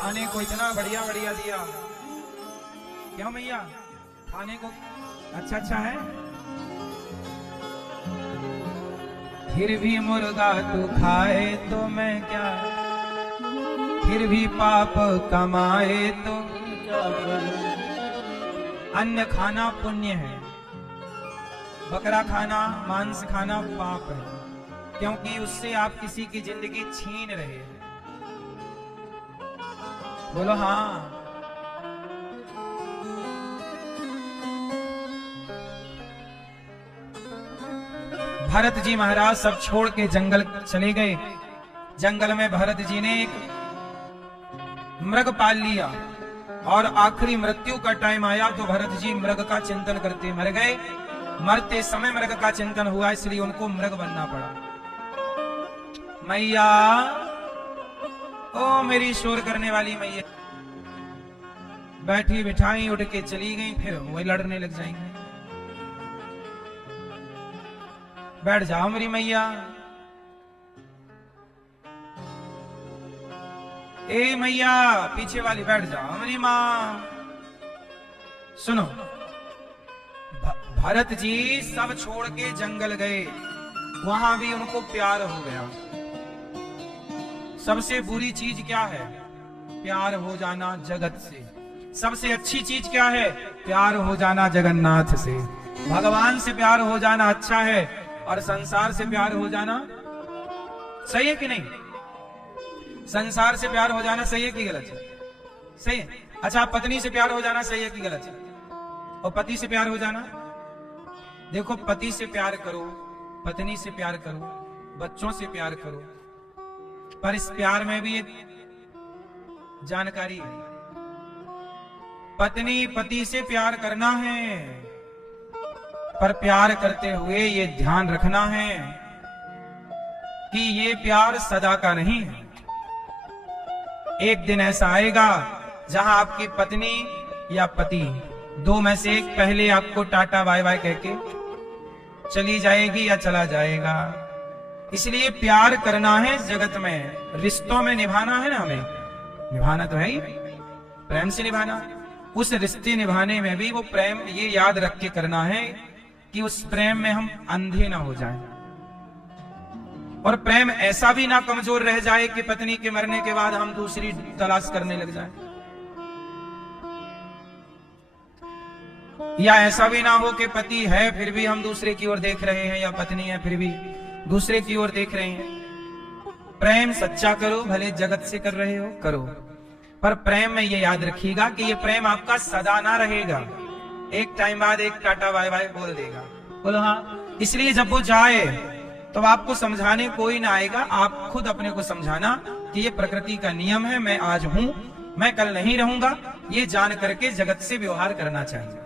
खाने को इतना बढ़िया बढ़िया दिया। क्यों मैया, खाने को अच्छा अच्छा है? फिर भी मुर्गा तू खाए तो मैं क्या, फिर भी पाप कमाए तो क्या करूं। अन्न खाना पुण्य है, बकरा खाना, मांस खाना पाप है, क्योंकि उससे आप किसी की जिंदगी छीन रहे हैं। बोलो हाँ। भरत जी महाराज सब छोड़ के जंगल चले गए। जंगल में भरत जी ने एक मृग पाल लिया और आखिरी मृत्यु का टाइम आया तो भरत जी मृग का चिंतन करते मर गए। मरते समय मृग का चिंतन हुआ, इसलिए उनको मृग बनना पड़ा। मैया, ओ मेरी शोर करने वाली मैया, बैठी बिठाई उठ के चली गई, फिर वही लड़ने लग जाएंगे। बैठ जाओ मेरी मैया। ए मैया, पीछे वाली बैठ जाओ मेरी माँ। सुनो, भरत जी सब छोड़ के जंगल गए, वहां भी उनको प्यार हो गया। सबसे बुरी चीज क्या है? प्यार हो जाना जगत से। सबसे अच्छी चीज क्या है? प्यार हो जाना जगन्नाथ से। भगवान से प्यार हो जाना अच्छा है, और संसार से प्यार हो जाना सही है कि नहीं? संसार से प्यार हो जाना सही है कि गलत है? सही है। अच्छा, पत्नी से प्यार हो जाना सही है कि गलत है? और पति से प्यार हो जाना, देखो पति से प्यार करो, पत्नी से प्यार करो, बच्चों से प्यार करो, पर इस प्यार में भी एक जानकारी है। पत्नी पति से प्यार करना है, पर प्यार करते हुए ये ध्यान रखना है कि ये प्यार सदा का नहीं है। एक दिन ऐसा आएगा जहां आपकी पत्नी या पति, दो में से एक पहले आपको टाटा बाय बाय कह के चली जाएगी या चला जाएगा। इसलिए प्यार करना है जगत में, रिश्तों में निभाना है ना, हमें निभाना तो है ही, प्रेम से निभाना। उस रिश्ते निभाने में भी वो प्रेम ये याद रख के करना है कि उस प्रेम में हम अंधे ना हो जाएं, और प्रेम ऐसा भी ना कमजोर रह जाए कि पत्नी के मरने के बाद हम दूसरी तलाश करने लग जाएं, या ऐसा भी ना हो कि पति है फिर भी हम दूसरे की ओर देख रहे हैं, या पत्नी है फिर भी दूसरे की ओर देख रहे हैं। प्रेम सच्चा करो, भले जगत से कर रहे हो करो, पर प्रेम में ये याद रखिएगा कि ये प्रेम आपका सदा ना रहेगा। एक टाइम बाद एक टाटा बाय बाय बोल देगा। बोलो हाँ। इसलिए जब वो जाए तो आपको समझाने कोई ना आएगा, आप खुद अपने को समझाना कि ये प्रकृति का नियम है, मैं आज हूं, मैं कल नहीं रहूंगा, ये जान करके जगत से व्यवहार करना चाहिए।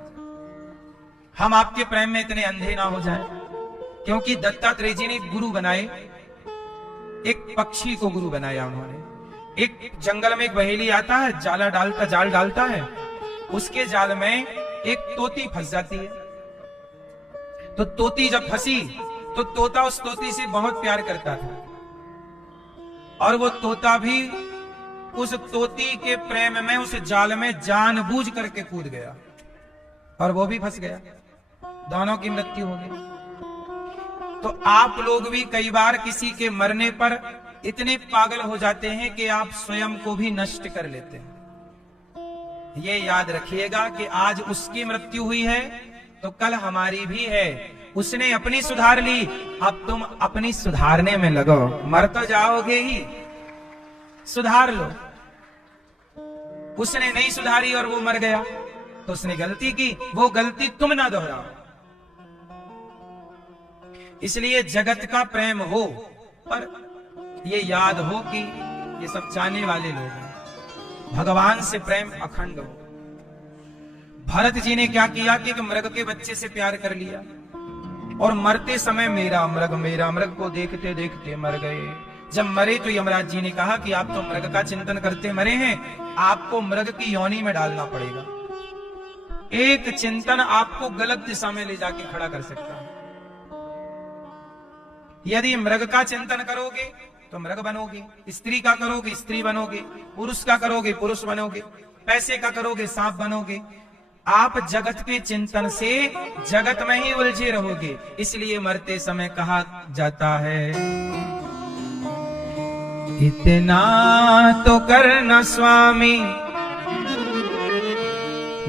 हम आपके प्रेम में इतने अंधे ना हो जाएं, क्योंकि दत्तात्रेय जी ने एक गुरु बनाए, एक पक्षी को गुरु बनाया उन्होंने। एक जंगल में एक बहेली आता है, जाल डालता है, उसके जाल में एक तोती फंस जाती है। तो तोती जब फंसी तो तोता उस तोती से बहुत प्यार करता था, और वो तोता भी उस तोती के प्रेम में उस जाल में जानबूझ करके कूद गया, और वो भी फंस गया, दोनों की मृत्यु हो गई। तो आप लोग भी कई बार किसी के मरने पर इतने पागल हो जाते हैं कि आप स्वयं को भी नष्ट कर लेते हैं। ये याद रखिएगा कि आज उसकी मृत्यु हुई है तो कल हमारी भी है। उसने अपनी सुधार ली, अब तुम अपनी सुधारने में लगो। मर तो जाओगे ही, सुधार लो। उसने नहीं सुधारी और वो मर गया तो उसने गलती की, वो गलती तुम ना दोहराओ। इसलिए जगत का प्रेम हो, पर ये याद हो कि ये सब चाहने वाले लोग हैं। भगवान से प्रेम अखंड हो। भरत जी ने क्या किया कि एक मृग के बच्चे से प्यार कर लिया, और मरते समय मेरा मृग को देखते देखते मर गए। जब मरे तो यमराज जी ने कहा कि आप तो मृग का चिंतन करते मरे हैं, आपको मृग की योनि में डालना पड़ेगा। एक चिंतन आपको गलत दिशा में ले जाके खड़ा कर सकता है। यदि मृग का चिंतन करोगे तो मृग बनोगे, स्त्री का करोगे स्त्री बनोगे, पुरुष का करोगे पुरुष बनोगे, पैसे का करोगे सांप बनोगे। आप जगत के चिंतन से जगत में ही उलझे रहोगे। इसलिए मरते समय कहा जाता है, इतना तो करना स्वामी,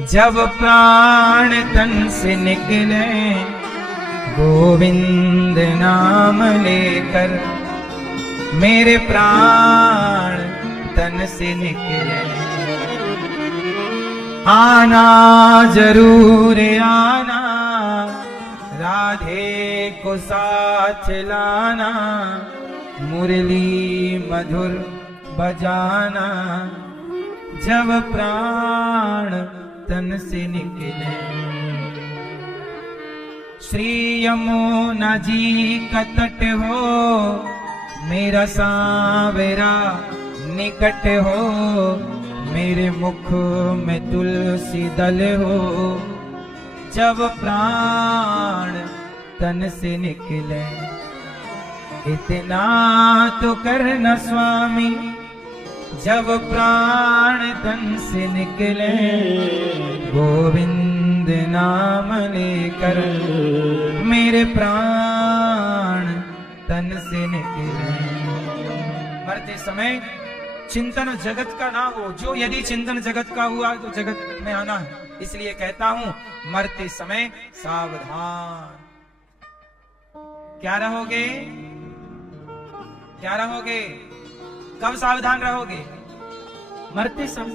जब प्राण तन से निकले, गोविंद नाम लेकर मेरे प्राण तन से निकले। आना जरूर आना, राधे को साथ लाना, मुरली मधुर बजाना, जब प्राण तन से निकले। श्री यमुना जी का तट हो, मेरा सांवरा निकट हो, मेरे मुख में तुलसी दल हो, जब प्राण तन से निकले। इतना तो करना स्वामी, जब प्राण तन से निकले, गोविंद नाम लेकर मेरे प्राण तन से निकले। मरते समय चिंतन जगत का ना हो, जो यदि चिंतन जगत का हुआ तो जगत में आना है। इसलिए कहता हूं, मरते समय सावधान। क्या रहोगे? क्या रहोगे? कब सावधान रहोगे? मरते समय।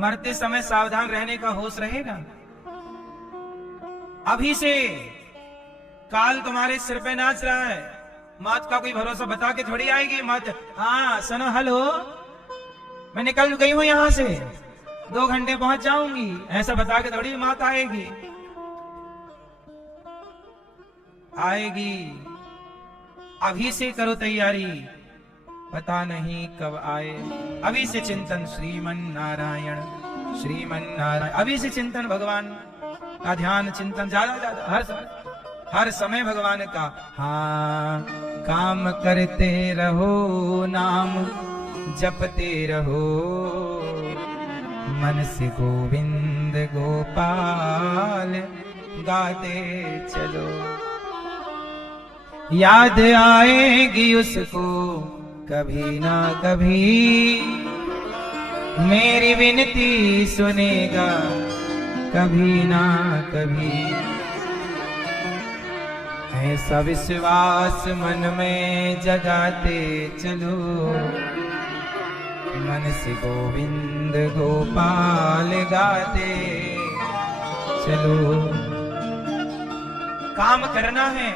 मरते समय सावधान रहने का होश रहेगा। अभी से काल तुम्हारे सिर पे नाच रहा है, मौत का कोई भरोसा बता के थोड़ी आएगी मौत। हाँ सुनो, हेलो, मैं निकल गई हूं यहां से, 2 घंटे पहुंच जाऊंगी, ऐसा बता के थोड़ी मौत आएगी। आएगी। अभी से करो तैयारी, पता नहीं कब आए। अभी से चिंतन श्रीमन नारायण, श्रीमन नारायण। अभी से चिंतन भगवान का ध्यान, चिंतन ज्यादा हर समय भगवान का। हाँ, काम करते रहो, नाम जपते रहो, मन से गोविंद गोपाल गाते चलो। याद आएगी उसको कभी ना कभी, मेरी विनती सुनेगा कभी ना कभी। ऐसा विश्वास मन में जगाते चलो, मन से गोविंद गोपाल गाते चलो। काम करना है,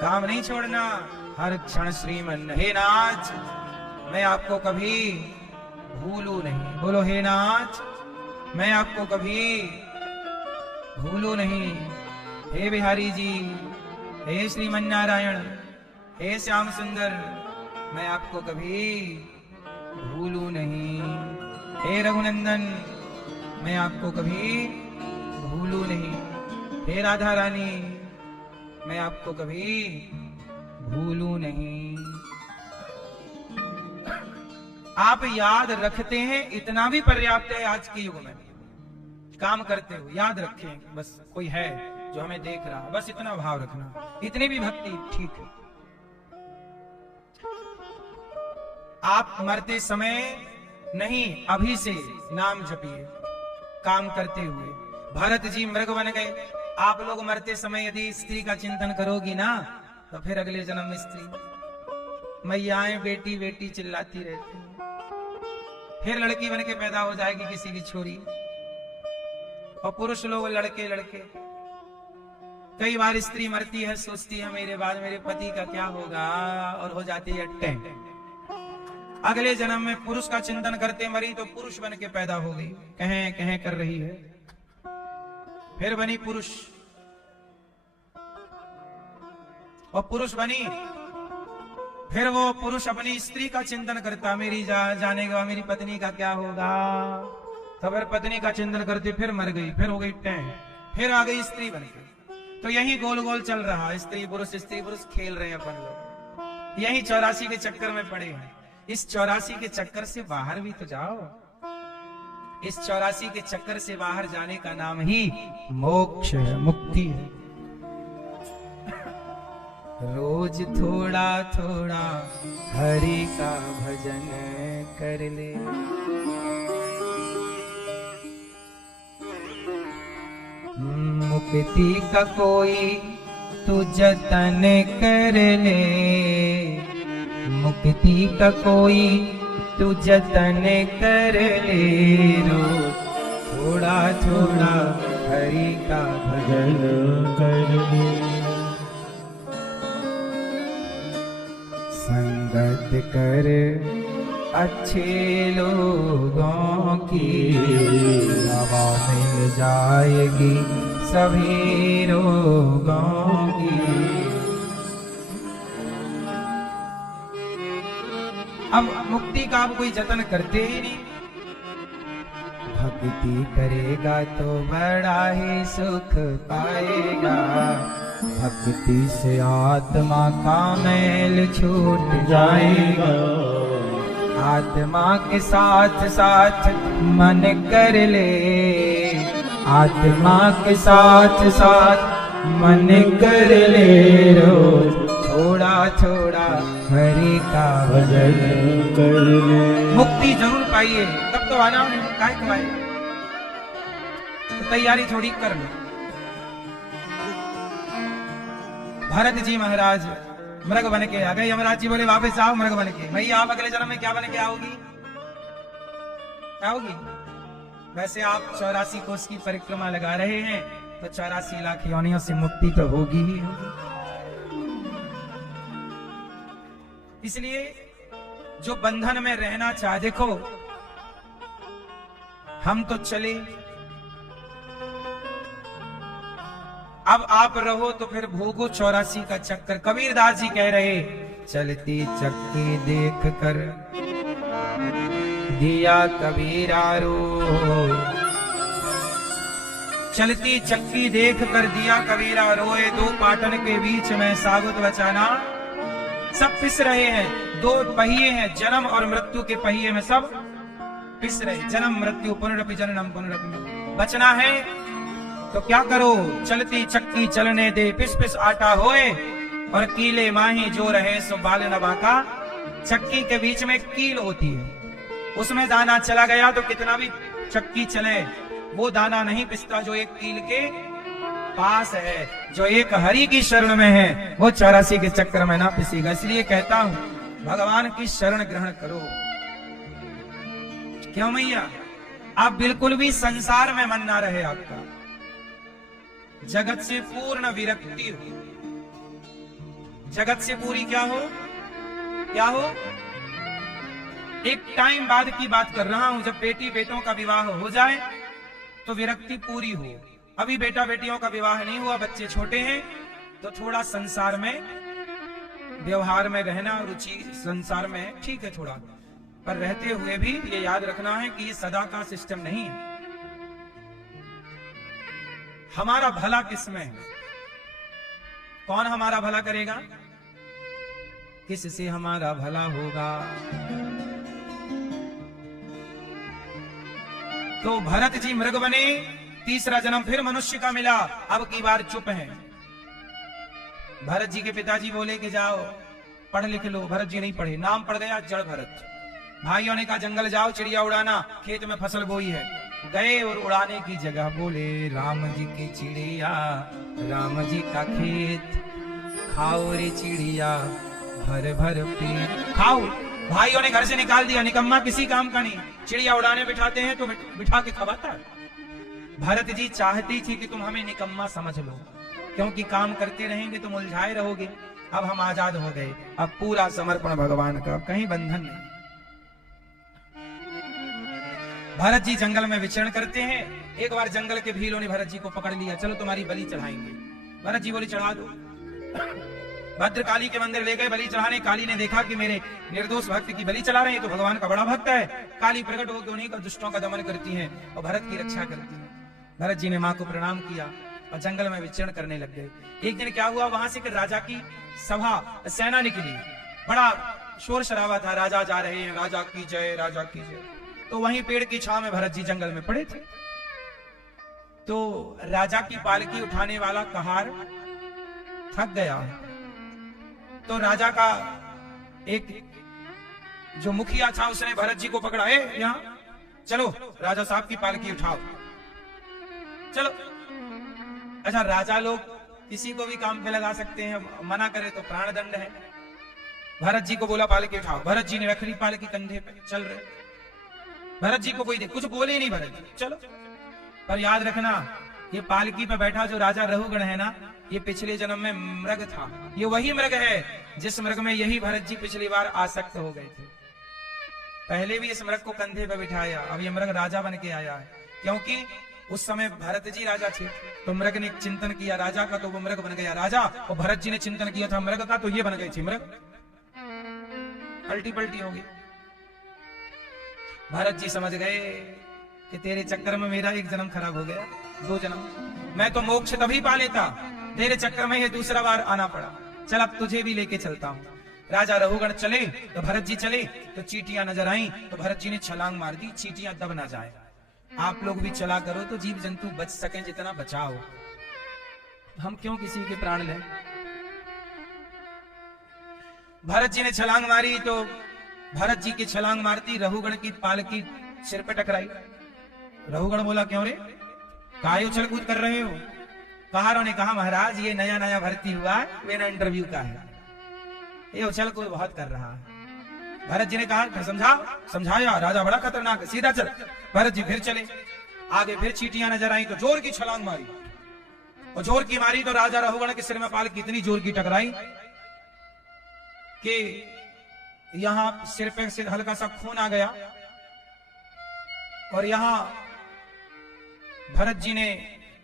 काम नहीं छोड़ना, हर क्षण श्रीमन। हे नाथ, मैं आपको कभी भूलू नहीं। बोलो, हे नाथ, मैं आपको कभी भूलू नहीं। हे बिहारी जी, हे श्रीमन नारायण, हे श्याम सुंदर, मैं आपको कभी भूलू नहीं। हे रघुनंदन, मैं आपको कभी भूलू नहीं। हे राधा रानी, मैं आपको कभी भूलू नहीं। आप याद रखते हैं, इतना भी पर्याप्त है। आज के युग में काम करते हो याद रखें, बस कोई है जो हमें देख रहा है, बस इतना भाव रखना, इतनी भी भक्ति ठीक है। आप मरते समय नहीं, अभी से नाम जपिए काम करते हुए। भरत जी मृग बन गए। आप लोग मरते समय यदि स्त्री का चिंतन करोगी ना, तो फिर अगले जन्म में स्त्री मैयाएं बेटी बेटी चिल्लाती रहती, फिर लड़की बन के पैदा हो जाएगी किसी की छोरी। और पुरुष लोग लड़के लड़के। कई बार स्त्री मरती है, सोचती है मेरे बाद मेरे पति का क्या होगा, और हो जाती है टें। अगले जन्म में पुरुष का चिंतन करते मरी तो पुरुष बन के पैदा हो गई, कहें कहें कर रही है, फिर बनी पुरुष। और पुरुष बनी, फिर वो पुरुष अपनी स्त्री का चिंतन करता, मेरी जाने के बाद मेरी पत्नी का क्या होगा। तो फिर पत्नी का चिंतन करते फिर मर गई, फिर हो गई टें, फिर आ गई स्त्री बन के, तो यही गोल गोल चल रहा, स्त्री पुरुष खेल रहे हैं अपन लोग, यही 84 के चक्कर में पड़े हैं। इस 84 के चक्कर से बाहर भी तो जाओ। इस 84 के चक्कर से बाहर जाने का नाम ही मोक्ष है, मुक्ति है। रोज थोड़ा थोड़ा हरि का भजन कर ले, मुक्ति का कोई तू जतन कर ले, मुक्ति का कोई तू जतन कर ले। रोज थोड़ा थोड़ा हरि का भजन कर ले, संगत कर अच्छे लोगों की, हवा मिल जाएगी सभी रोगों की। अब मुक्ति का अब कोई जतन करते ही नहीं। भक्ति करेगा तो बड़ा ही सुख पाएगा, भक्ति से आत्मा का मैल छूट जाएगा। आत्मा के साथ साथ मन कर ले, आत्मा के साथ साथ मन कर ले। रोज थोड़ा थोड़ा हरि का भजन कर ले। मुक्ति जरूर पाइए, तब तो आना है, काहे कमाए, तो तैयारी थोड़ी कर लो। भरत जी महाराज मृग बन के आ गए। यमराज जी बोले वापस आओ मृग बन के। भैया आप अगले जन्म में क्या बन के आओगी, क्या होगी? वैसे आप 84 कोष की परिक्रमा लगा रहे हैं तो 84 लाख योनियों से मुक्ति तो होगी ही होगी। इसलिए जो बंधन में रहना चाहे, देखो हम तो चले, अब आप रहो तो फिर भोगो 84 का चक्कर। कबीरदास जी कह रहे, चलती चक्की देख कर दिया कबीरा रोए, चलती चक्की देख कर दिया कबीरा रोए। दो पाटन के बीच में साबुत बचाना, सब पिस रहे हैं। दो पहिए हैं, जन्म और मृत्यु के पहिए में सब पिस रहे। जन्म मृत्यु पुनरपि जननम पुनरपि। बचना है तो क्या करो, चलती चक्की चलने दे, पिस पिस आटा होए और कीले माही जो रहे सो बाल न बाका। चक्की के बीच में कील होती है, उसमें दाना चला गया तो कितना भी चक्की चले वो दाना नहीं पिसता जो एक कील के पास है। जो एक हरि की शरण में है वो 84 के चक्कर में ना पिसेगा। इसलिए कहता हूं भगवान की शरण ग्रहण करो। क्यों मैया? आप बिल्कुल भी संसार में मन ना रहे, आपका जगत से पूर्ण विरक्ति हो। जगत से पूरी क्या हो, क्या हो? एक टाइम बाद की बात कर रहा हूं, जब बेटी बेटों का विवाह हो जाए तो विरक्ति पूरी हो। अभी बेटा बेटियों का विवाह नहीं हुआ, बच्चे छोटे हैं, तो थोड़ा संसार में व्यवहार में रहना, रुचि संसार में ठीक है थोड़ा, पर रहते हुए भी ये याद रखना है कि ये सदा का सिस्टम नहीं है। हमारा भला किसमें है? कौन हमारा भला करेगा? किससे हमारा भला होगा? तो भरत जी मृग बने, तीसरा जन्म फिर मनुष्य का मिला, अब की बार चुप है। भरत जी के पिताजी बोले कि जाओ पढ़ लिख लो। भरत जी नहीं पढ़े, नाम पड़ गया जड़ भरत। भाइयों ने कहा जंगल जाओ चिड़िया उड़ाना, खेत में फसल बोई है। गए और उड़ाने की जगह बोले राम जी की चिड़िया, राम जी का खेत, खाओ रे चिड़िया भर भर पेट खाओ। भाइयों ने घर से निकाल दिया, निकम्मा किसी काम का नहीं। चिड़िया उड़ाने बिठाते हैं तो बिठा के खवाता है। भरत जी चाहती थी कि तुम हमें निकम्मा समझ लो, क्योंकि काम करते रहेंगे तो मुलझाए रहोगे। अब हम आजाद हो गए, अब पूरा समर्पण भगवान का, कहीं बंधन नहीं। भरत जी जंगल में विचरण करते हैं। एक बार जंगल के भीलों ने भरत जी को पकड़ लिया, चलो तुम्हारी बलि चढ़ाएंगे। भरत जी बोले चढ़ा दो। भद्रकाली के मंदिर ले गए बलि चढ़ाने। काली ने देखा कि मेरे निर्दोष भक्त की बलि चला रहे हैं तो भगवान का बड़ा भक्त है। काली प्रकट होकर उन्हीं का दुष्टों का दमन करती है और भरत की रक्षा करती है। भरत जी ने मां को प्रणाम किया, और जंगल में विचरण करने लग गए। एक दिन क्या हुआ, वहां से कि राजा की सभा सेना निकली, बड़ा शोर शराबा था, राजा जा रहे हैं, राजा की जय, राजा की जय। तो वहीं पेड़ की छांव में भरत जी जंगल में पड़े थे। तो राजा की पालकी उठाने वाला कहार थक गया, तो राजा का एक जो मुखिया था उसने भरत जी को पकड़ा, यहाँ चलो राजा साहब की पालकी उठाओ, चलो। अच्छा, राजा लोग किसी को भी काम पे लगा सकते हैं, मना करे तो प्राण दंड है। भरत जी को बोला पालकी उठाओ, भरत जी ने रख ली पालकी कंधे पे, चल रहे। भरत जी को कोई कुछ बोले ही नहीं, भरत जी चलो। पर याद रखना, ये पालकी पे बैठा जो राजा रहुगण है ना, ये पिछले जन्म में मृग था। ये वही मृग है जिस मृग में यही भरत जी पिछली बार आसक्त हो गए थे। पहले भी इस मृग को कंधे पे बिठाया, अब ये मृग राजा बन के आया है। क्योंकि उस समय भरत जी राजा थे, तो मृग ने चिंतन किया राजा का, तो वो मृग बन गया राजा। और भरत जी ने चिंतन किया था मृग का, तो ये बन गए थे मृग। पलटी पलटी हो गई। भरत जी समझ गए कि तेरे चक्कर में मेरा एक जन्म खराब हो गया, 2 जन्म। मैं तो मोक्ष तभी पा लेता, तेरे चक्कर में ये दूसरा बार आना पड़ा। चल अब तुझे भी लेके चलता हूं। राजा रहुगण चले तो भरत जी चले, तो चींटियां नजर आई, तो भरत जी ने छलांग मार दी, चींटियां दब ना जाए। आप लोग भी चला करो तो जीव जंतु बच सकें, जितना बचाओ। हम क्यों किसी के प्राण लें। भरत जी ने छलांग मारी, तो भरत जी की छलांग मारती रहुगण की पालकी सिर पे टकराई। रहुगण बोला, क्यों रे, काहे उछल कूद कर रहे हो। कहारों ने कहा, महाराज ये नया नया भर्ती हुआ, मेरा इंटरव्यू का है, ये उछल कूद बहुत कर रहा है। भरत जी ने कहा, समझाया राजा बड़ा खतरनाक है, सीधा चल। भरत जी फिर चले, आगे फिर चींटियां नजर आई, तो जोर की छलांग मारी, और जोर की मारी तो राजा रहुगण के सिर में पालकी इतनी जोर की टकराई कि यहां सिर पे से हल्का सा खून आ गया। और यहां भरत जी ने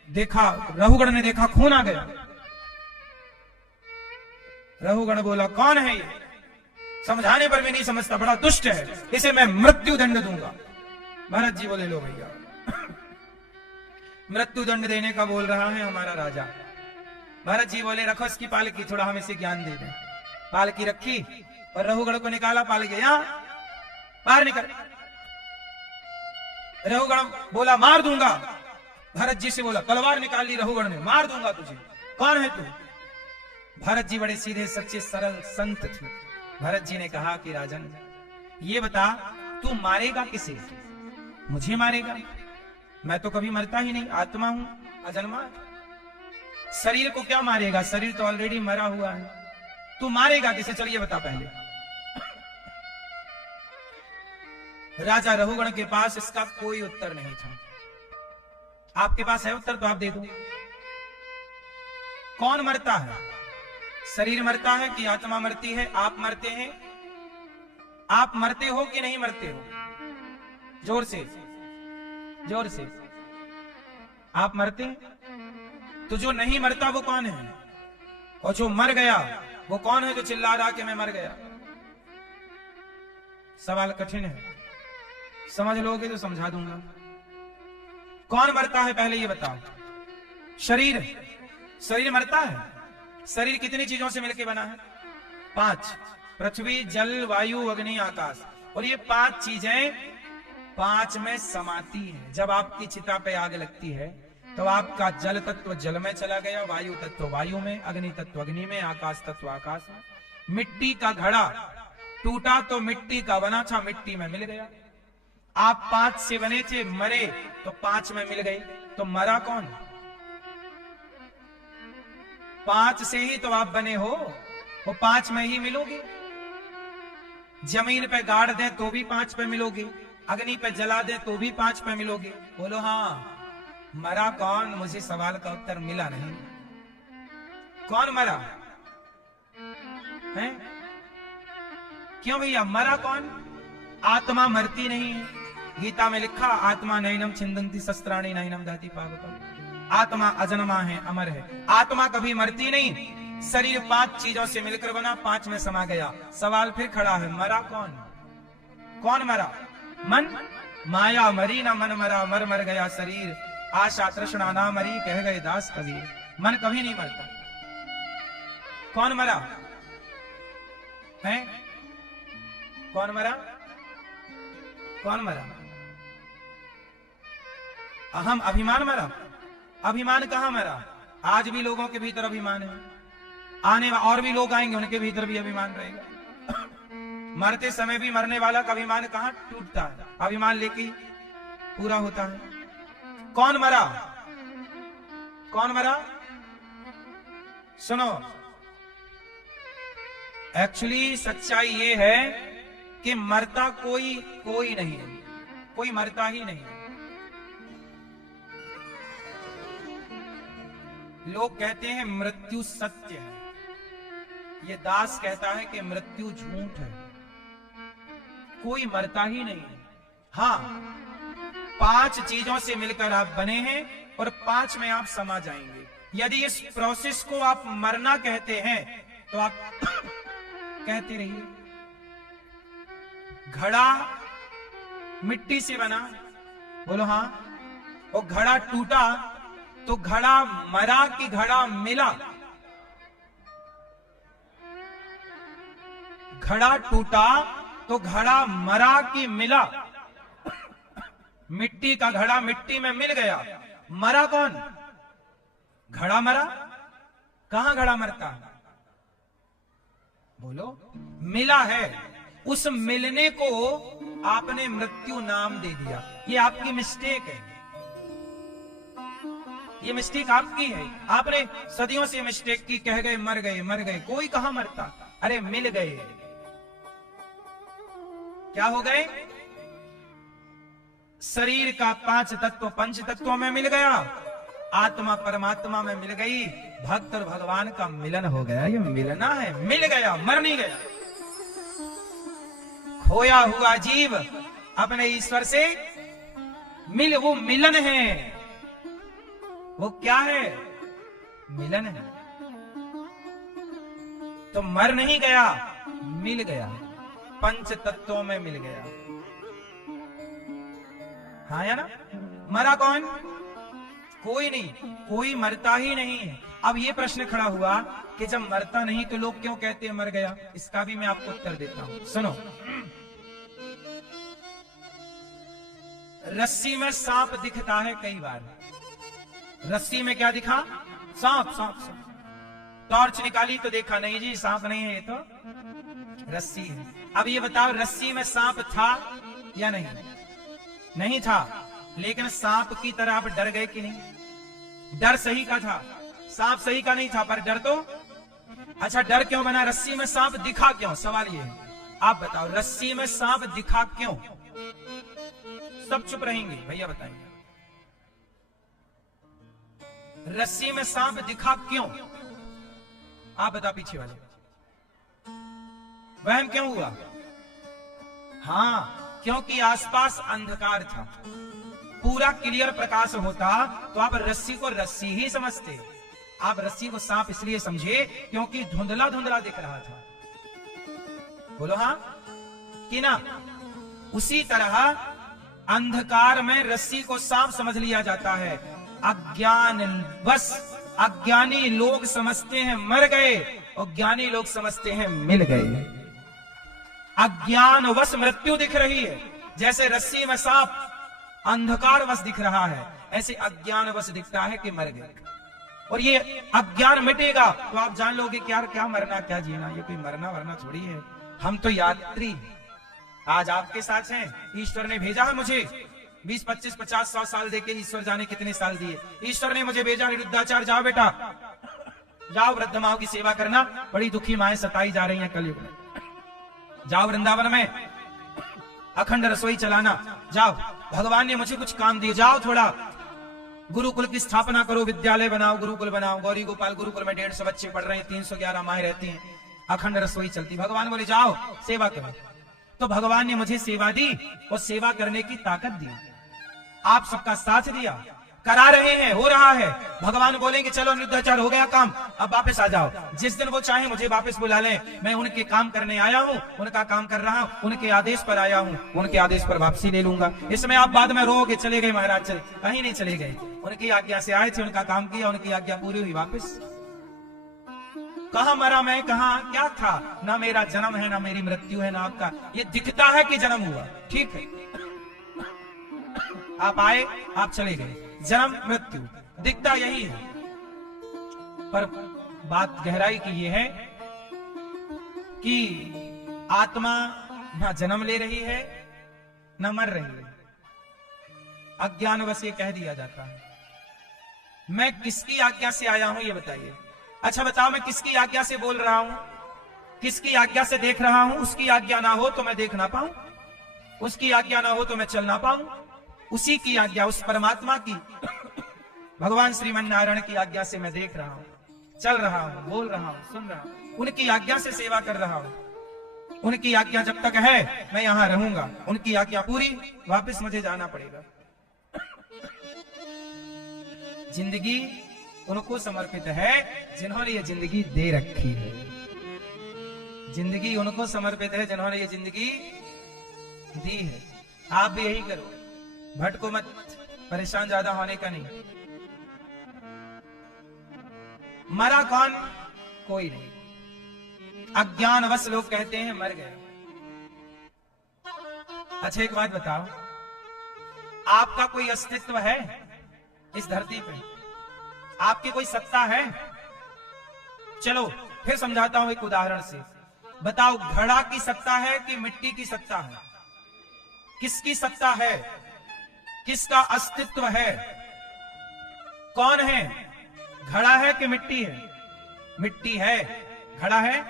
देखा, रहुगण ने देखा खून आ गया। रहुगण बोला, कौन है ये, समझाने पर भी नहीं समझता, बड़ा दुष्ट है, इसे मैं मृत्यु दंड दूंगा। भरत जी बोले, लो भैया, मृत्यु दंड देने का बोल रहा है हमारा राजा। भरत जी बोले, रखो इसकी पालकी, थोड़ा हम इसे ज्ञान दे दें। पालकी रखी और रहुगण को निकाला, पालकी यहां बाहर निकल। रहुगण बोला, मार दूंगा। भरत जी से बोला, तलवार निकाल ली रहुगण ने, मार दूंगा तुझे, कौन है तू। भरत जी बड़े सीधे सच्चे सरल संत थे। भरत जी ने कहा कि राजन ये बता, तू मारेगा किसे। मुझे मारेगा, मैं तो कभी मरता ही नहीं, आत्मा हूं, अजन्मा। शरीर को क्या मारेगा, शरीर तो ऑलरेडी मरा हुआ है, तू मारेगा किसे, चलिए बता पहले। राजा रहुगण के पास इसका कोई उत्तर नहीं था। आपके पास है उत्तर तो आप दे दो। कौन मरता है, शरीर मरता है कि आत्मा मरती है। आप मरते हैं, आप मरते हो कि नहीं मरते हो, जोर से, जोर से। आप मरते हैं, तो जो नहीं मरता वो कौन है, और जो मर गया वो कौन है जो चिल्ला रहा कि मैं मर गया। सवाल कठिन है, समझ लोगे तो समझा दूंगा। कौन मरता है पहले ये बताओ। शरीर, शरीर मरता है। शरीर कितनी चीजों से मिलकर बना है, 5, पृथ्वी, जल, वायु, अग्नि, आकाश। और ये 5 चीजें 5 में समाती हैं। जब आपकी चिता पे आग लगती है तो आपका जल तत्व जल में चला गया, वायु तत्व वायु में, अग्नि तत्व अग्नि में, आकाश तत्व आकाश में। मिट्टी का घड़ा टूटा तो मिट्टी का बना था, मिट्टी में मिल गया। आप 5 से बने थे, मरे तो 5 में मिल गई, तो मरा कौन। 5 से ही तो आप बने हो, वो 5 में ही मिलोगे। जमीन पे गाड़ दें तो भी 5 पे मिलोगे, अग्नि पे जला दें तो भी 5 पे मिलोगे। बोलो हाँ, मरा कौन, मुझे सवाल का उत्तर मिला नहीं। कौन मरा है, क्यों भैया मरा कौन। आत्मा मरती नहीं है, गीता में लिखा, आत्मा नैनम छिंदंती शस्त्राणी नैनम दहती पावकम। आत्मा अजन्मा है, अमर है, आत्मा कभी मरती नहीं। शरीर 5 चीजों से मिलकर बना, 5 में समा गया। सवाल फिर खड़ा है, मरा कौन, कौन मरा। मन, माया मरी ना मन मरा, मर मर गया शरीर। आशा तृष्णा ना मरी, कह गए दास कबीर। मन कभी नहीं मरता। कौन मरा है? कौन मरा? कौन मरा? अहम, अभिमान मरा। अभिमान कहां मरा? आज भी लोगों के भीतर अभिमान है, आने और भी लोग आएंगे उनके भीतर भी अभिमान रहेगा। मरते समय भी मरने वाला का अभिमान कहां टूटता है? अभिमान लेके पूरा होता है। कौन मरा? कौन मरा? सुनो, एक्चुअली सच्चाई ये है कि मरता कोई नहीं है, कोई मरता ही नहीं है। लोग कहते हैं मृत्यु सत्य है, ये दास कहता है कि मृत्यु झूठ है। कोई मरता ही नहीं है। हाँ, 5 चीजों से मिलकर आप बने हैं और 5 में आप समा जाएंगे। यदि इस प्रोसेस को आप मरना कहते हैं तो आप कहते रहिए। घड़ा मिट्टी से बना, बोलो हाँ। वो घड़ा टूटा तो घड़ा मरा कि घड़ा मिला? घड़ा टूटा तो घड़ा मरा कि मिला? मिट्टी का घड़ा मिट्टी में मिल गया, मरा कौन? घड़ा मरा? कहां घड़ा मरता? बोलो, मिला है। उस मिलने को आपने मृत्यु नाम दे दिया। ये आपकी मिस्टेक है, ये मिस्टेक आपकी है। आपने सदियों से मिस्टेक की, कह गए मर गए मर गए। कोई कहां मरता? अरे मिल गए। क्या हो गए? शरीर का 5 तत्व 5 तत्वों में मिल गया, आत्मा परमात्मा में मिल गई, भक्त और भगवान का मिलन हो गया। ये मिलना है, मिल गया, मर नहीं गया। खोया हुआ जीव अपने ईश्वर से मिल, वो मिलन है। वो क्या है? मिलन है। तो मर नहीं गया, मिल गया, 5 तत्वों में मिल गया। हाँ या ना? मरा कौन? कोई नहीं, कोई मरता ही नहीं है। अब ये प्रश्न खड़ा हुआ कि जब मरता नहीं तो लोग क्यों कहते हैं मर गया? इसका भी मैं आपको उत्तर देता हूं, सुनो। रस्सी में सांप दिखता है कई बार। रस्सी में क्या दिखा? सांप, सांप, सांप। टॉर्च निकाली तो देखा नहीं जी सांप नहीं है, ये तो रस्सी है। अब ये बताओ, रस्सी में सांप था या नहीं? नहीं था, लेकिन सांप की तरह आप डर गए कि नहीं? डर सही का था, सांप सही का नहीं था, पर डर तो। अच्छा, डर क्यों बना? रस्सी में सांप दिखा क्यों? सवाल ये है, आप बताओ, रस्सी में सांप दिखा क्यों? सब चुप रहेंगे, भैया बताएंगे। रस्सी में सांप दिखा क्यों? आप बता, पीछे वाले। वहम क्यों हुआ? हाँ, क्योंकि आसपास अंधकार था। पूरा क्लियर प्रकाश होता तो आप रस्सी को रस्सी ही समझते। आप रस्सी को सांप इसलिए समझे क्योंकि धुंधला धुंधला दिख रहा था। बोलो हाँ कि ना? उसी तरह अंधकार में रस्सी को सांप समझ लिया जाता है। अज्ञान बस अज्ञानी लोग समझते हैं मर गए और ज्ञानी लोग समझते हैं मिल गए। अज्ञान वश मृत्यु दिख रही है, जैसे रस्सी में सांप अंधकार वश दिख रहा है, ऐसे अज्ञान वश दिखता है कि मर गए। और ये अज्ञान मिटेगा तो आप जान लोगे कि यार क्या मरना क्या जीना, ये कोई मरना वरना थोड़ी है। हम तो यात्री आज आपके साथ हैं। ईश्वर ने भेजा है मुझे 20, 25, 50, 100 साल देके, ईश्वर जाने कितने साल दिए। ईश्वर ने मुझे भेजा, निरुद्धाचार्य जाओ बेटा, जाओ वृद्ध माओ की सेवा करना, बड़ी दुखी माएं सताई जा रही हैं कलयुग में। जाओ वृंदावन में अखंड रसोई चलाना, जाओ। भगवान ने मुझे कुछ काम दिए, जाओ थोड़ा गुरुकुल की स्थापना करो, विद्यालय बनाओ, गुरुकुल बनाओ। गौरी गोपाल गुरुकुल में 150 बच्चे पढ़ रहे हैं, 311 माएं रहती हैं, अखंड रसोई चलती। भगवान बोले जाओ सेवा करो। तो भगवान ने मुझे सेवा दी और सेवा करने की ताकत दी, आप सबका साथ दिया। करा रहे हैं, हो रहा है। भगवान बोलेंगे चलो अनिरुद्धाचार्य हो गया काम, अब वापस आ जाओ। जिस दिन वो चाहे मुझे वापस बुला लें, मैं उनके काम करने आया हूँ, उनका काम कर रहा हूँ, उनके आदेश पर आया हूँ, उनके आदेश पर वापसी ले लूंगा। इसमें आप बाद में रोगे चले गए महाराज, चले कहीं नहीं चले गए। उनकी आज्ञा से आए थे, उनका काम किया, उनकी आज्ञा पूरी हुई, वापस। कहा मरा मैं, कहा क्या था, ना मेरा जन्म है ना मेरी मृत्यु है ना आपका। ये दिखता है कि जन्म हुआ, ठीक है, आप आए आप चले गए, जन्म मृत्यु दिखता यही है। पर बात गहराई की ये है कि आत्मा ना जन्म ले रही है न मर रही है। अज्ञानवश ये कह दिया जाता है। मैं किसकी आज्ञा से आया हूं ये बताइए। अच्छा बताओ, मैं किसकी आज्ञा से बोल रहा हूं, किसकी आज्ञा से देख रहा हूं? उसकी आज्ञा ना हो तो मैं देख ना पाऊं, उसकी आज्ञा ना हो तो मैं चल ना पाऊं। उसी की आज्ञा, उस परमात्मा की, भगवान श्रीमन नारायण की आज्ञा से मैं देख रहा हूं, चल रहा हूं, बोल रहा हूं, सुन रहा हूं। उनकी आज्ञा से सेवा कर रहा हूं। उनकी आज्ञा जब तक है मैं यहां रहूंगा, उनकी आज्ञा पूरी वापस मुझे जाना पड़ेगा। जिंदगी उनको समर्पित है जिन्होंने ये जिंदगी दे रखी है। जिंदगी उनको समर्पित है जिन्होंने ये जिंदगी दी है। आप भी यही करो, भटको मत, परेशान ज्यादा होने का नहीं। मरा कौन? कोई नहीं। अज्ञानवश लोग कहते हैं मर गए। अच्छा एक बात बताओ, आपका कोई अस्तित्व है इस धरती पे? आपकी कोई सत्ता है? चलो फिर समझाता हूं एक उदाहरण से। बताओ, घड़ा की सत्ता है कि मिट्टी की सत्ता है? किसकी सत्ता है? किसका अस्तित्व है? कौन है? घड़ा है कि मिट्टी है? मिट्टी है। घड़ा है?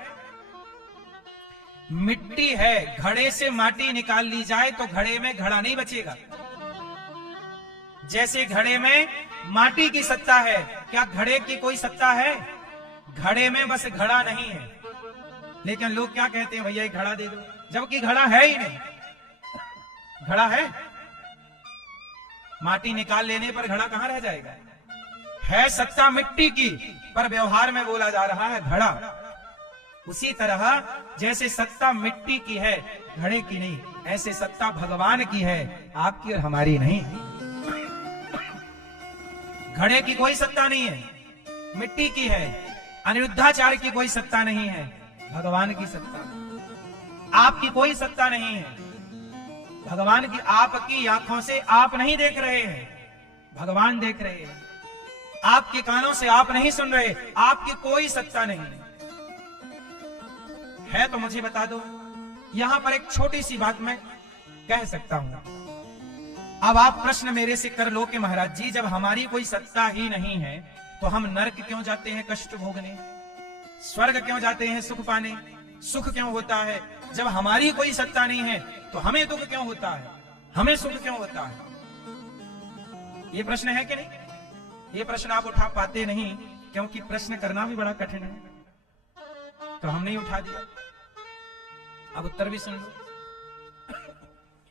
मिट्टी है। घड़े से माटी निकाल ली जाए तो घड़े में घड़ा नहीं बचेगा। जैसे घड़े में माटी की सत्ता है, क्या घड़े की कोई सत्ता है? घड़े में बस घड़ा नहीं है। लेकिन लोग क्या कहते हैं, भैया एक घड़ा दे दो, जबकि घड़ा है ही नहीं। घड़ा है? माटी निकाल लेने पर घड़ा कहां रह जाएगा? है सत्ता मिट्टी की, पर व्यवहार में बोला जा रहा है घड़ा। उसी तरह जैसे सत्ता मिट्टी की है, घड़े की नहीं, ऐसे सत्ता भगवान की है, आपकी और हमारी नहीं। घड़े की कोई सत्ता नहीं है, मिट्टी की है। अनिरुद्धाचार्य की कोई सत्ता नहीं है, भगवान की सत्ता। आपकी कोई सत्ता नहीं है, भगवान की। आपकी आंखों से आप नहीं देख रहे हैं, भगवान देख रहे हैं। आपके कानों से आप नहीं सुन रहे, आपकी कोई सत्ता नहीं है। तो मुझे बता दो। यहां पर एक छोटी सी बात मैं कह सकता हूं। अब आप प्रश्न मेरे से कर लो कि महाराज जी, जब हमारी कोई सत्ता ही नहीं है तो हम नरक क्यों जाते हैं कष्ट भोगने? स्वर्ग क्यों जाते हैं सुख पाने? सुख क्यों होता है? जब हमारी कोई सत्ता नहीं है तो हमें दुख क्यों होता है? हमें सुख क्यों होता है? ये प्रश्न है कि नहीं? ये प्रश्न आप उठा पाते नहीं, क्योंकि प्रश्न करना भी बड़ा कठिन है, तो हमने ही उठा दिया। अब उत्तर भी सुन लो।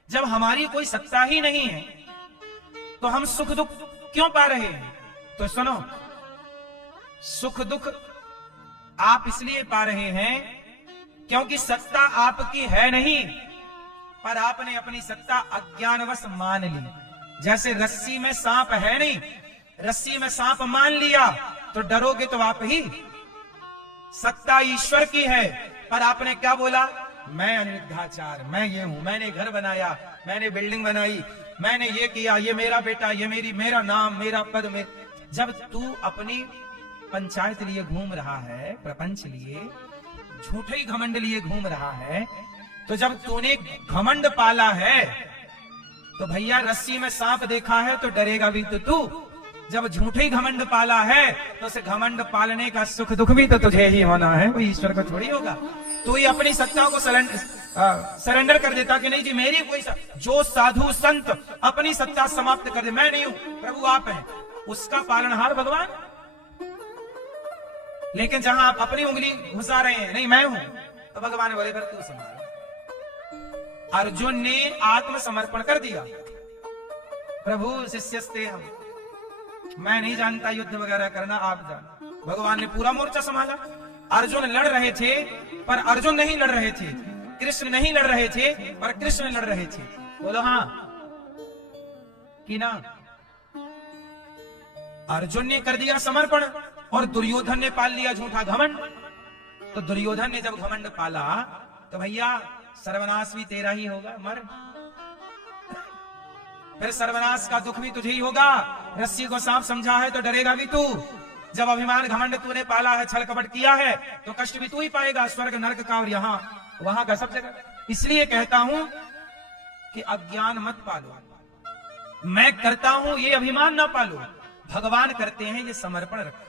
जब हमारी कोई सत्ता ही नहीं है तो हम सुख दुख क्यों पा रहे हैं? तो सुनो, सुख दुख आप इसलिए पा रहे हैं क्योंकि सत्ता आपकी है नहीं, पर आपने अपनी सत्ता अज्ञानवश मान ली। जैसे रस्सी में सांप है नहीं, रस्सी में सांप मान लिया तो डरोगे तो आप ही। सत्ता ईश्वर की है, पर आपने क्या बोला? मैं अनिरुद्धाचार्य, मैं ये हूं, मैंने घर बनाया, मैंने बिल्डिंग बनाई, मैंने ये किया, ये मेरा बेटा, ये मेरा नाम, मेरा पद में। जब तू अपनी पंचायत लिए घूम रहा है, प्रपंच लिए, झूठे ही घमंड लिए घूम रहा है, तो जब तूने घमंड पाला है तो भैया रस्सी में सांप देखा है तो डरेगा भी तो तू। जब झूठे ही घमंड पाला है तो उस घमंड पालने का सुख दुख भी तो तुझे ही होना है, कोई ईश्वर को थोड़ी होगा। तो ये अपनी सत्ता को सरेंडर कर देता कि नहीं जी मेरी कोई जो साधु संत अपनी सत्ता समाप्त कर दे, मैं नहीं हूं, प्रभु आप हैं, उसका पालनहार भगवान। लेकिन जहां आप अपनी उंगली घुसा रहे हैं, नहीं मैं हूं, तो भगवान बोले फिर तू संभाल। अर्जुन ने आत्मसमर्पण कर दिया, प्रभु शिष्यस्ते हम, मैं नहीं जानता युद्ध वगैरह करना, आप जान। भगवान ने पूरा मोर्चा संभाला। अर्जुन लड़ रहे थे पर अर्जुन नहीं लड़ रहे थे, कृष्ण नहीं लड़ रहे थे पर कृष्ण लड़ रहे थे। बोलो हाँ कि ना? अर्जुन ने कर दिया समर्पण और दुर्योधन ने पाल लिया झूठा घमंड। तो दुर्योधन ने जब घमंड पाला तो भैया सर्वनाश भी तेरा ही होगा, मर। फिर सर्वनाश का दुख भी तुझे ही होगा। रस्सी को सांप समझा है तो डरेगा भी तू। जब अभिमान घमंड तूने पाला है, छल कपट किया है, तो कष्ट भी तू ही पाएगा, स्वर्ग नरक का और यहाँ वहां का सब जगह। इसलिए कहता हूं कि अज्ञान मत पालो, मैं करता हूं ये अभिमान ना पालो। भगवान करते हैं ये समर्पण रखो।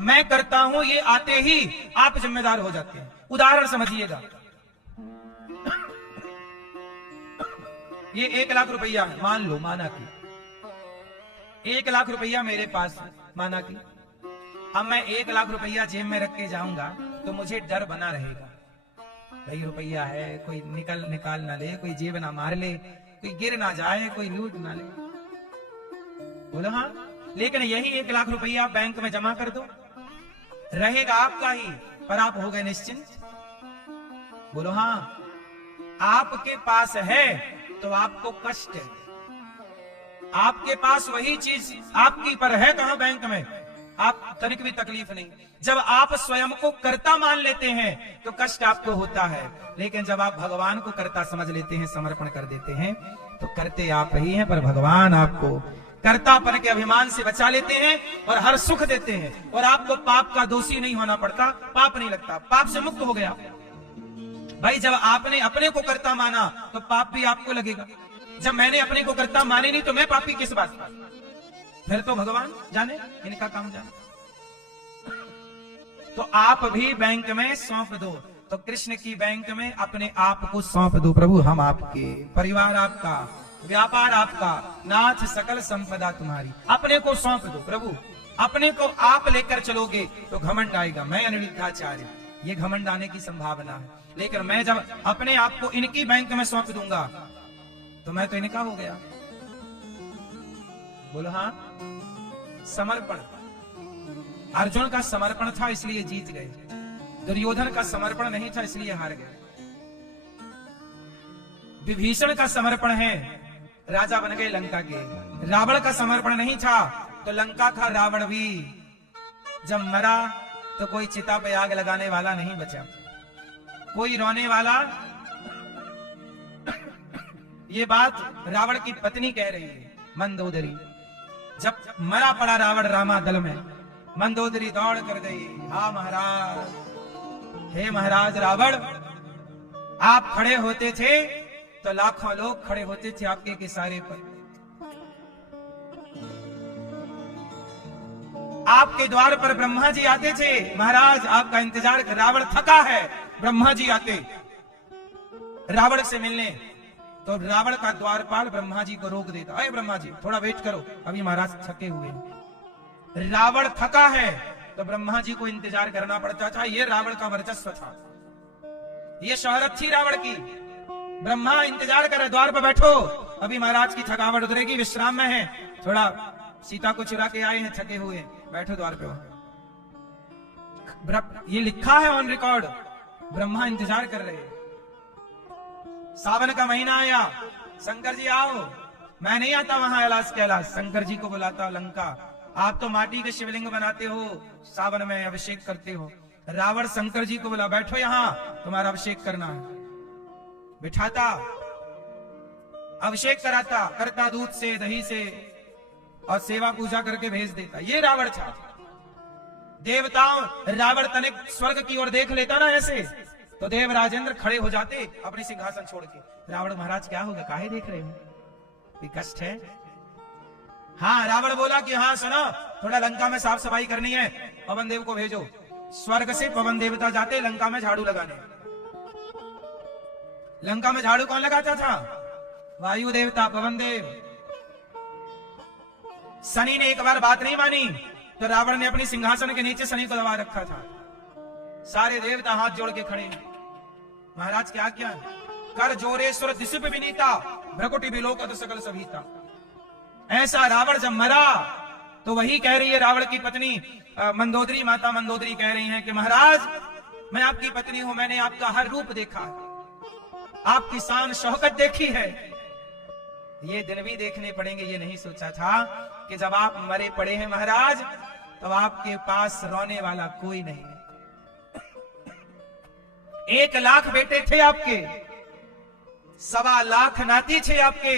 मैं करता हूं ये आते ही आप जिम्मेदार हो जाते हैं। उदाहरण समझिएगा, ये 1 लाख रुपया है, मान लो, माना कि 1 लाख रुपया मेरे पास है, माना कि अब मैं 1 लाख रुपया जेब में रख के जाऊंगा तो मुझे डर बना रहेगा, भाई रुपया है, कोई निकाल ना ले, कोई जेब ना मार ले, कोई गिर ना जाए, कोई लूट ना ले। बोलो हाँ। लेकिन यही 1 लाख रुपया आप बैंक में जमा कर दो, रहेगा आपका ही, पर आप हो गए निश्चिंत। बोलो हाँ। आपके पास है तो आपको कष्ट है, आपके पास वही चीज आपकी पर है कहां? बैंक में। आप तनिक भी तकलीफ नहीं। जब आप स्वयं को कर्ता मान लेते हैं तो कष्ट आपको होता है, लेकिन जब आप भगवान को कर्ता समझ लेते हैं, समर्पण कर देते हैं, तो करते आप ही हैं, पर भगवान आपको कर्तापन के अभिमान से बचा लेते हैं और हर सुख देते हैं। और आपको पाप का दोषी नहीं होना पड़ता, पाप नहीं लगता, पाप से मुक्त हो गया। भाई जब आपने अपने को कर्ता माना तो पाप भी आपको लगेगा। जब मैंने अपने को कर्ता माने नहीं तो मैं पापी किस बात का? फिर तो भगवान जाने, इनका काम जाने। तो आप भी बैंक में सौंप दो, तो कृष्ण की बैंक में अपने आप को सौंप दो। प्रभु हम आपके, परिवार आपका, व्यापार आपका, नाथ सकल संपदा तुम्हारी। अपने को सौंप दो प्रभु। अपने को आप लेकर चलोगे तो घमंड आएगा, मैं अनिरुद्धाचार्य, ये घमंड आने की संभावना है। लेकिन मैं जब अपने आप को इनकी बैंक में सौंप दूंगा तो मैं तो इनका हो गया। बोलो हाँ। समर्पण, अर्जुन का समर्पण था इसलिए जीत गए, दुर्योधन का समर्पण नहीं था इसलिए हार गए। विभीषण का समर्पण है, राजा बन गए लंका के। रावण का समर्पण नहीं था तो लंका का रावण भी जब मरा तो कोई चिता पे आग लगाने वाला नहीं बचा, कोई रोने वाला। ये बात रावण की पत्नी कह रही है, मंदोदरी। जब मरा पड़ा रावण रामा दल में, मंदोदरी दौड़ कर गई, हाँ महाराज, हे महाराज रावण, आप खड़े होते थे तो लाखों लोग खड़े होते थे आपके किसारे पर। आपके द्वार पर ब्रह्मा जी आते थे, महाराज आपका इंतजार। रावण थका है, ब्रह्मा जी आते रावण से मिलने, तो रावण का द्वारपाल ब्रह्मा जी को रोक देता, अरे ब्रह्मा जी थोड़ा वेट करो, अभी महाराज थके हुए। रावण थका है तो ब्रह्मा जी को इंतजार करना पड़ता था। ये रावण का वर्चस्व था, ये शोहरत थी रावण की। ब्रह्मा इंतजार करे, द्वार पर बैठो, अभी महाराज की थकावट उतरेगी, विश्राम में है, थोड़ा सीता को चुरा के आए हैं, थके हुए, बैठो द्वार पे। ये लिखा है ऑन रिकॉर्ड, ब्रह्मा इंतजार कर रहे हैं। सावन का महीना आया, शंकर जी आओ। मैं नहीं आता वहां कैलाश कैलाश, शंकर जी को बुलाता लंका। आप तो माटी के शिवलिंग बनाते हो, सावन में अभिषेक करते हो। रावण शंकर जी को बुला, बैठो यहाँ, तुम्हारा अभिषेक करना है। बिठाता, अभिषेक कराता, करता दूध से, दही से, और सेवा पूजा करके भेज देता। ये रावण था। देवताओं, रावण तनिक स्वर्ग की ओर देख लेता ना ऐसे, तो देव राजेंद्र खड़े हो जाते अपने सिंहासन छोड़ के। रावण महाराज क्या होगा, काहे देख रहे हो, कोई कष्ट है? हाँ, रावण बोला कि हाँ सुनो, थोड़ा लंका में साफ सफाई करनी है, पवन देव को भेजो। स्वर्ग से पवन देवता जाते लंका में झाड़ू लगाने। लंका में झाड़ू कौन लगाता था? वायु देवता, पवन देव। शनि ने एक बार बात नहीं मानी तो रावण ने अपनी सिंहासन के नीचे शनि को दबा रखा था। सारे देवता हाथ जोड़ के खड़े हैं। महाराज क्या कर जोरेश्वर दिशुप विनीता, भ्रकुटी बिलोकत सकल सभीता। ऐसा रावण जब मरा तो वही कह रही है रावण की पत्नी मंदोदरी, माता मंदोदरी कह रही हैं कि महाराज मैं आपकी पत्नी हूं, मैंने आपका हर रूप देखा, आपकी शान शौकत देखी है, ये दिन भी देखने पड़ेंगे। ये नहीं सोचा था कि जब आप मरे पड़े हैं महाराज तो आपके पास रोने वाला कोई नहीं है। 1 लाख बेटे थे आपके, 1.25 लाख नाती थे आपके,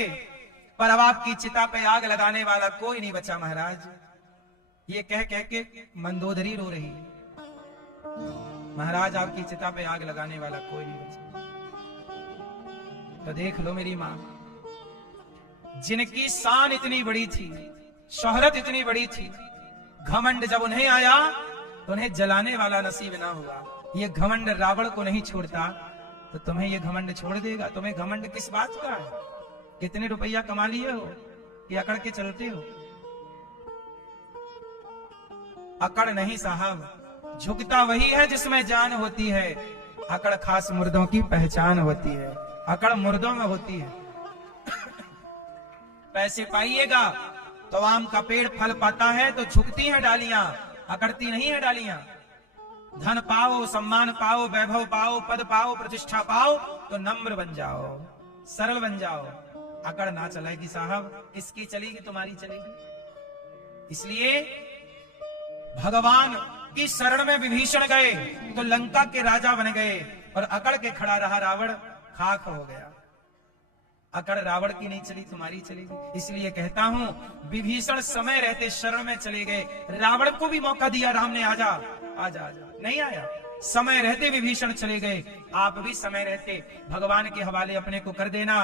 पर अब आपकी चिता पे आग लगाने वाला कोई नहीं बचा महाराज। ये कह कह के मंदोदरी रो रही है, महाराज आपकी चिता पे आग लगाने वाला कोई नहीं बचा। तो देख लो मेरी मां, जिनकी शान इतनी बड़ी थी, शोहरत इतनी बड़ी थी, घमंड जब उन्हें आया तो उन्हें जलाने वाला नसीब ना हुआ। ये घमंड रावण को नहीं छोड़ता तो तुम्हें ये घमंड छोड़ देगा। तुम्हें घमंड किस बात का है? कितने रुपया कमा लिए हो कि अकड़ के चलते हो? अकड़ नहीं साहब, झुकता वही है जिसमें जान होती है। अकड़ खास मुर्दों की पहचान होती है, अकड़ मुर्दों में होती है। पैसे पाइएगा तो आम का पेड़ फल पाता है तो झुकती हैं डालियां, अकड़ती नहीं है डालियां। धन पाओ, सम्मान पाओ, वैभव पाओ, पद पाओ, प्रतिष्ठा पाओ तो नम्र बन जाओ, सरल बन जाओ। अकड़ ना चलेगी साहब, किसकी चलेगी? तुम्हारी चलेगी। इसलिए भगवान की शरण में विभीषण गए तो लंका के राजा बन गए, और अकड़ के खड़ा रहा रावण, खाक हो गया। अकड़ रावण की नहीं चली, तुम्हारी चलेगी। इसलिए कहता हूं विभीषण समय रहते शरण में चले गए। रावण को भी मौका दिया राम ने, आजा आजा आजा, नहीं आया। समय रहते विभीषण चले गए। आप भी समय रहते भगवान के हवाले अपने को कर देना,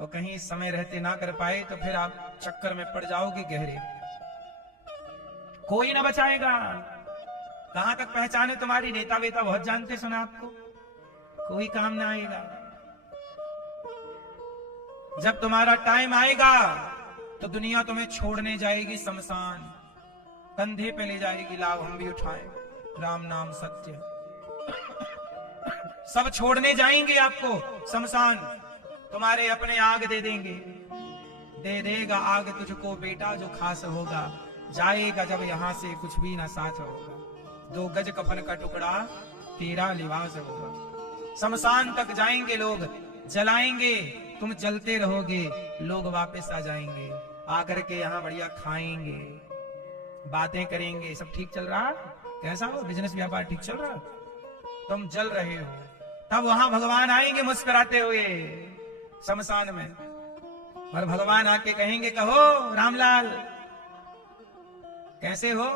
और कहीं समय रहते ना कर पाए तो फिर आप चक्कर में पड़ जाओगे गहरे, कोई ना बचाएगा। कहां तक पहचाने तुम्हारी? नेता वेता बहुत जानते सुना आपको, कोई काम ना आएगा। जब तुम्हारा टाइम आएगा तो दुनिया तुम्हें छोड़ने जाएगी शमशान, कंधे पे ले जाएगी, लाभ हम भी उठाएं, राम नाम सत्य। सब छोड़ने जाएंगे आपको शमशान, तुम्हारे अपने आग दे देंगे। दे देगा आग तुझको बेटा जो खास होगा, जाएगा जब यहां से कुछ भी ना साथ होगा। 2 गज कफन का टुकड़ा तेरा लिबास होगा। शमशान तक जाएंगे लोग, जलाएंगे, तुम जलते रहोगे, लोग वापस आ जाएंगे, आकर के यहाँ बढ़िया खाएंगे, बातें करेंगे। सब ठीक चल रहा? कैसा हो? बिजनेस व्यापार ठीक चल रहा? तुम जल रहे हो, तब वहां भगवान आएंगे मुस्कुराते हुए शमशान में, और भगवान आके कहेंगे, कहो रामलाल कैसे हो?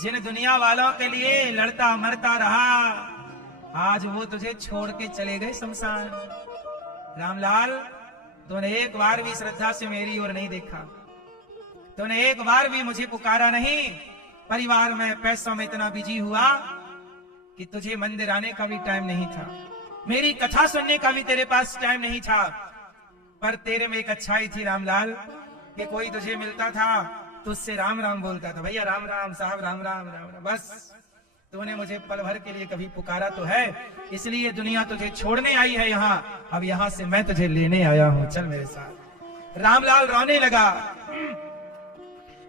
जिन दुनिया वालों के लिए लड़ता मरता रहा, आज वो तुझे छोड़ के चले गए शमशान। रामलाल, तूने एक बार भी श्रद्धा से मेरी ओर नहीं देखा, तूने एक बार भी मुझे पुकारा नहीं। परिवार में पैसों में इतना बिजी हुआ कि तुझे मंदिर आने का भी टाइम नहीं था, मेरी कथा सुनने का भी तेरे पास टाइम नहीं था। पर तेरे में एक अच्छाई थी रामलाल, कि कोई तुझे मिलता था तो उससे राम राम बोलता था, भैया राम राम, साहब राम राम, राम राम। बस तूने मुझे पल भर के लिए कभी पुकारा तो है, इसलिए दुनिया तुझे छोड़ने आई है यहाँ, अब यहाँ से मैं तुझे लेने आया हूँ, चल मेरे साथ। रामलाल रोने लगा,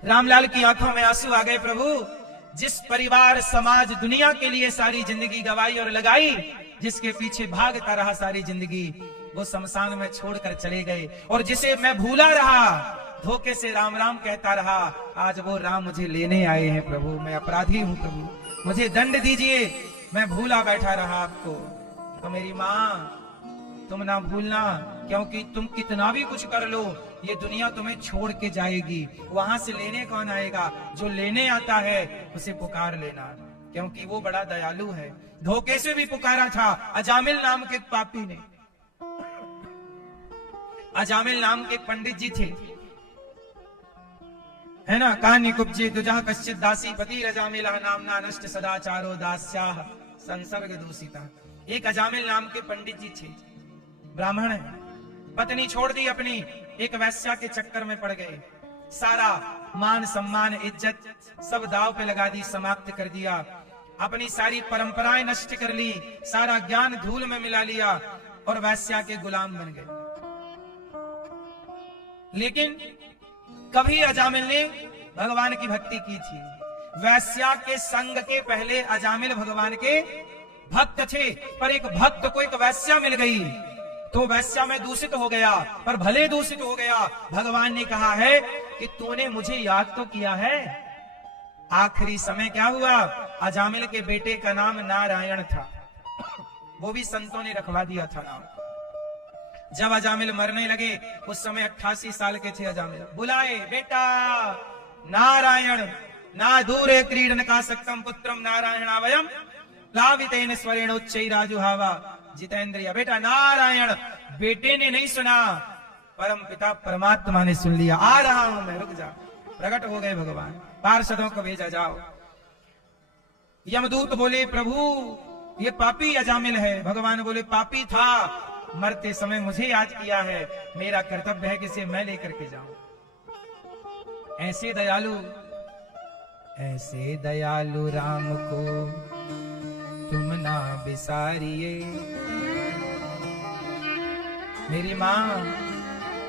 रामलाल की आंखों में आंसू आ गए। प्रभु, जिस परिवार समाज दुनिया के लिए सारी जिंदगी गवाई और लगाई, जिसके पीछे भागता रहा सारी जिंदगी, वो शमशान में छोड़कर चले गए। और जिसे मैं भूला रहा, धोखे से राम राम कहता रहा, आज वो राम मुझे लेने आए हैं। प्रभु, मैं अपराधी हूँ, प्रभु मुझे दंड दीजिए, मैं भूला बैठा रहा आपको। तो मेरी माँ, तुम ना भूलना, क्योंकि तुम कितना भी कुछ कर लो, ये दुनिया तुम्हें छोड़ के जाएगी। वहां से लेने कौन आएगा? जो लेने आता है उसे पुकार लेना, क्योंकि वो बड़ा दयालु है। धोखे से भी पुकारा था अजामिल नाम के पापी ने। अजामिल नाम के पंडित जी थे, है ना, कहानी कुब्जे दुजा कश्चित दासी पति अजामिला नामना नष्ट सदाचारो दास्याह संसर्ग दूषिता। एक अजामिल नाम के पंडित जी थे, ब्राह्मण है, पत्नी छोड़ दी अपनी, एक वैश्या के चक्कर में पड़ गए। सारा मान सम्मान इज्जत सब दाव पे लगा दी, समाप्त कर दिया, अपनी सारी परंपराएं नष्ट कर ली, सारा ज्ञान धूल में मिला लिया और वैश्या के गुलाम बन गए। लेकिन कभी अजामिल ने भगवान की भक्ति की थी। वैश्या के संग के पहले अजामिल भगवान के भक्त थे, पर एक भक्त को एक वैश्या मिल गई तो वैश्या में दूषित हो गया, पर भले दूषित हो गया। भगवान ने कहा है कि तूने मुझे याद तो किया है। आखिरी समय क्या हुआ, अजामिल के बेटे का नाम नारायण था, वो भी संतों ने रखवा दिया था नाम। जब अजामिल मरने लगे, उस समय 88 साल के थे अजामिल, बुलाए बेटा नारायण, ना दूरे क्रीडन का सक्तम पुत्रम नारायणावयम लावितेन स्वरेण उच्चैराजुहावा जितेंद्रिया। बेटा नारायण, बेटे ने नहीं सुना, परम पिता परमात्मा ने सुन लिया। आ रहा हूं मैं, रुक जा। प्रकट हो गए भगवान, पार्षदों को भेजा, जाओ। यमदूत बोले प्रभु ये पापी अजामिल है। भगवान बोले पापी था, मरते समय मुझे याद किया है, मेरा कर्तव्य है कि इसे मैं लेकर के जाऊं। ऐसे दयालु राम को तुम ना बिसारिए। मेरी मां,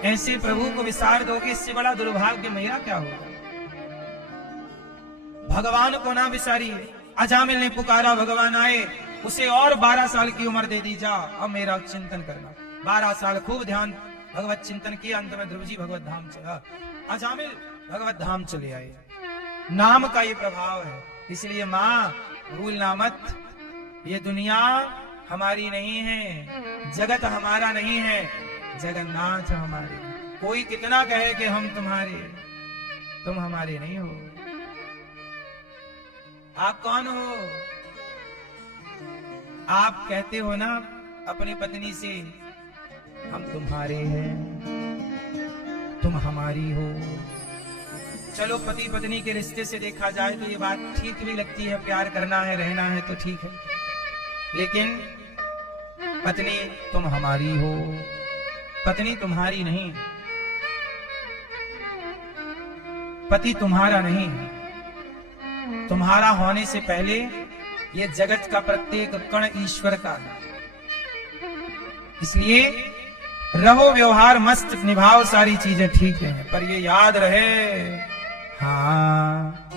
ऐसे प्रभु को विसार दोगे, इससे बड़ा दुर्भाग्य मेरा क्या होगा। भगवान को ना विसारिए। अजामिल ने पुकारा, भगवान आए, उसे और 12 साल की उम्र दे दी। जा, अब मेरा चिंतन करना। 12 साल खूब ध्यान भगवत चिंतन किया। अंत में ध्रुव जी भगवत धाम चला, अजामिल भगवत धाम चले आए। नाम का ये प्रभाव है, इसलिए मां भूलना मत, ये दुनिया हमारी नहीं है, जगत हमारा नहीं है, जगन्नाथ हमारे। कोई कितना कहे कि हम तुम्हारे, तुम हमारे नहीं हो। आप कौन हो? आप कहते हो ना अपनी पत्नी से, हम तुम्हारे हैं, तुम हमारी हो। चलो पति पत्नी के रिश्ते से देखा जाए तो ये बात ठीक भी लगती है, प्यार करना है, रहना है तो ठीक है, लेकिन पत्नी तुम हमारी हो, पत्नी तुम्हारी नहीं, पति तुम्हारा नहीं। तुम्हारा होने से पहले ये जगत का प्रत्येक कण ईश्वर का है। इसलिए रहो व्यवहार मस्त, निभाओ सारी चीजें ठीक है, पर ये याद रहे। हाँ,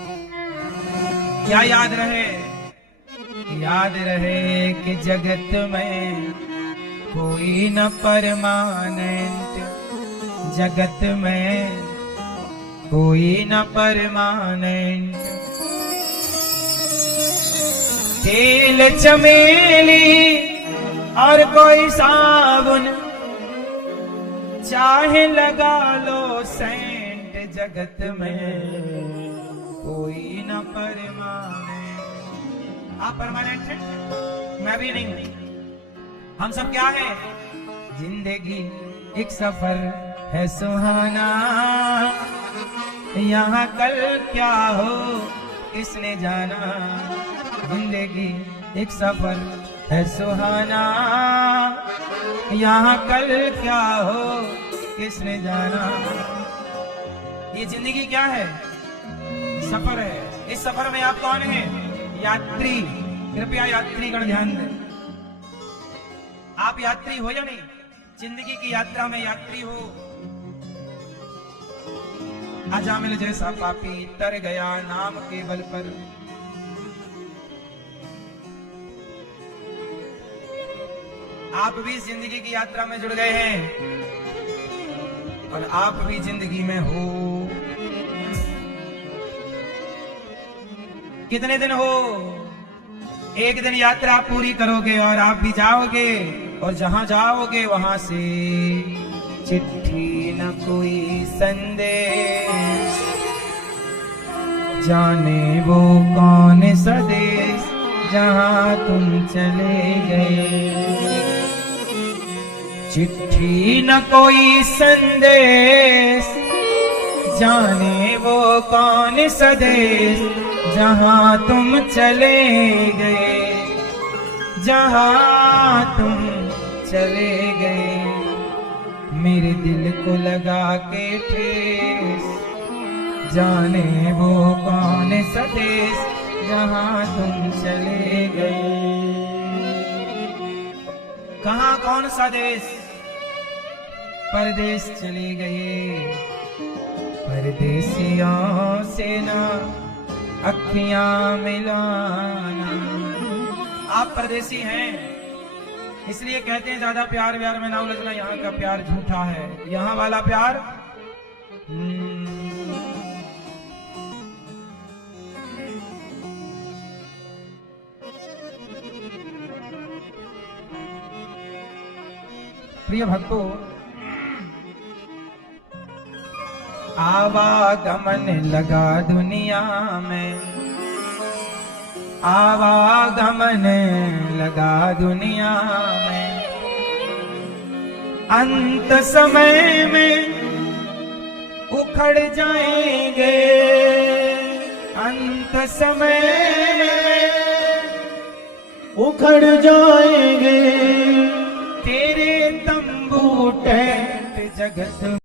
क्या याद रहे? याद रहे कि जगत में कोई न परमानेंट, जगत में कोई न परमानेंट। तेल चमेली और कोई साबुन, चाहे लगा लो सेंट, जगत में कोई न परमानेंट। आप परमानेंट हैं, मैं भी नहीं हूं। हम सब क्या है? जिंदगी एक सफर है सुहाना, यहाँ कल क्या हो किसने जाना। जिंदगी एक सफर है सुहाना, यहाँ कल क्या हो किसने जाना। ये जिंदगी क्या है? सफर है। इस सफर में आप कौन हैं? यात्री। कृपया यात्रीगण ध्यान दें। आप यात्री हो या नहीं? जिंदगी की यात्रा में यात्री हो। अजामिल जैसा पापी तर गया नाम के बल पर। आप भी जिंदगी की यात्रा में जुड़ गए हैं और आप भी जिंदगी में हो। कितने दिन हो? एक दिन यात्रा पूरी करोगे और आप भी जाओगे, और जहां जाओगे वहां से चिट्ठी न कोई संदेश, जाने वो कौन सा देश जहां तुम चले गए। चिट्ठी न कोई संदेश, जाने वो कौन सा देश जहां तुम चले गए, जहां तुम चले गए। मेरे दिल को लगा के ठेस, जाने वो कौन सा देश जहां तुम चले गए। कहां कौन सा देश? परदेश चले गए, परदेसियों से ना अखियां मिलाना। आप परदेसी हैं, इसलिए कहते हैं ज्यादा प्यार व्यार में ना उलझना, यहाँ का प्यार झूठा है, यहाँ वाला प्यार प्रिय भक्तों, आवागमन लगा दुनिया में, आवागमन लगा दुनिया में, अंत समय में उखड़ जाएंगे, अंत समय में उखड़ जाएंगे, तेरे तंबू टेंट जगत